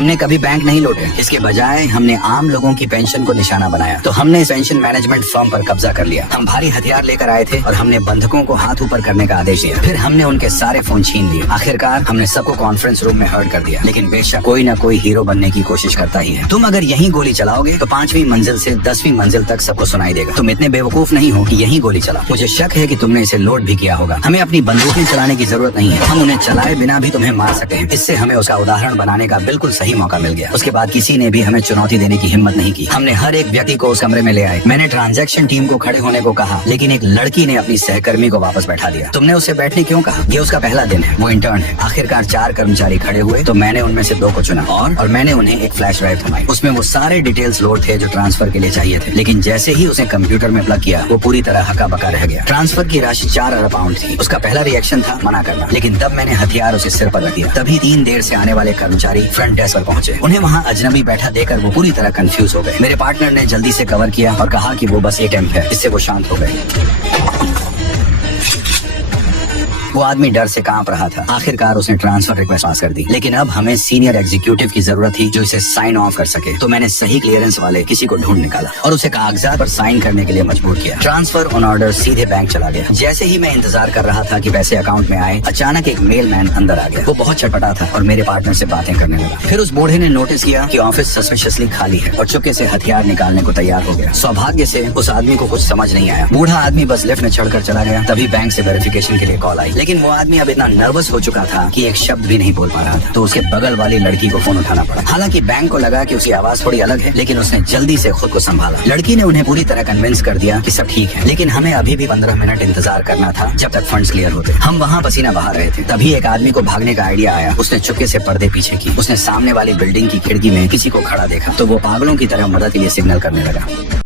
हमने कभी बैंक नहीं लूटे, इसके बजाय हमने आम लोगों की पेंशन को निशाना बनाया। तो हमने इस पेंशन मैनेजमेंट फर्म पर कब्जा कर लिया। हम भारी हथियार लेकर आए थे और हमने बंधकों को हाथ ऊपर करने का आदेश दिया। फिर हमने उनके सारे फोन छीन लिए। आखिरकार हमने सबको कॉन्फ्रेंस रूम में हर्ट कर दिया। लेकिन बेशक कोई न कोई हीरो बनने की कोशिश करता ही है। तुम अगर यही गोली चलाओगे तो 5वीं मंजिल से 10वीं मंजिल तक सबको सुनाई देगा। तुम इतने बेवकूफ नहीं हो कि यही गोली चलाओ। मुझे शक है कि तुमने इसे लोड भी किया होगा। हमें अपनी बंदूकें चलाने की जरूरत नहीं है, हम उन्हें चलाए बिना भी तुम्हें मार सकते हैं। इससे हमें उसका उदाहरण बनाने का बिल्कुल सही मौका मिल गया। उसके बाद किसी ने भी हमें चुनौती देने की हिम्मत नहीं की। हमने हर एक व्यक्ति को उस कमरे में ले आए। मैंने ट्रांजैक्शन टीम को खड़े होने को कहा, लेकिन एक लड़की ने अपनी सहकर्मी को वापस बैठा दिया। तुमने उसे बैठने क्यों कहा? ये उसका पहला दिन है, वो इंटर्न है। आखिरकार 4 कर्मचारी खड़े हुए तो मैंने उनमें से 2 को चुना और मैंने उन्हें एक फ्लैश ड्राइव थमाई। उसमें वो सारे डिटेल्स लोड थे जो ट्रांसफर के लिए चाहिए थे। लेकिन जैसे ही उसे कंप्यूटर में प्लग किया वो पूरी तरह हका बका रह गया। ट्रांसफर की राशि 4 अरब पाउंड थी। उसका पहला रिएक्शन था मना करना, लेकिन तब मैंने हथियार उसे सिर पर रख दिया। तभी 3 देर से आने वाले कर्मचारी फ्रंट डेस्क पर पहुंचे। उन्हें वहाँ अजनबी बैठा देकर वो पूरी तरह कंफ्यूज हो गए। मेरे पार्टनर ने जल्दी से कवर किया और कहा कि वो बस अटेम्प्ट है। इससे वो शांत हो गए। वो आदमी डर से कांप रहा था। आखिरकार उसने ट्रांसफर रिक्वेस्ट पास कर दी, लेकिन अब हमें सीनियर एग्जीक्यूटिव की जरूरत थी जो इसे साइन ऑफ कर सके। तो मैंने सही क्लियरेंस वाले किसी को ढूंढ निकाला और उसे कागजात पर साइन करने के लिए मजबूर किया। ट्रांसफर ऑन ऑर्डर सीधे बैंक चला गया। जैसे ही मैं इंतजार कर रहा था कि पैसे अकाउंट में आए, अचानक एक मेलमैन अंदर आ गया। वो बहुत चटपटा था और मेरे पार्टनर से बातें करने लगा। फिर उस बूढ़े ने नोटिस किया कि ऑफिस सस्पिशियसली खाली है और चुपके से हथियार निकालने को तैयार हो गया। सौभाग्य से उस आदमी को कुछ समझ नहीं आया। बूढ़ा आदमी बस लिफ्ट में चढ़कर चला गया। तभी बैंक से वेरिफिकेशन के लिए कॉल आई, लेकिन वो आदमी अब इतना नर्वस हो चुका था कि एक शब्द भी नहीं बोल पा रहा था। तो उसके बगल वाली लड़की को फोन उठाना पड़ा। हालांकि बैंक को लगा कि उसकी आवाज थोड़ी अलग है, लेकिन उसने जल्दी से खुद को संभाला। लड़की ने उन्हें पूरी तरह कन्विंस कर दिया कि सब ठीक है, लेकिन हमें अभी भी 15 मिनट इंतजार करना था जब तक फंड्स क्लियर होते। हम वहाँ पसीना बहा रहे थे। तभी एक आदमी को भागने का आइडिया आया। उसने चुपके से पर्दे पीछे की। उसने सामने वाली बिल्डिंग की खिड़की में किसी को खड़ा देखा तो वो पागलों की तरह मदद के लिए सिग्नल करने लगा।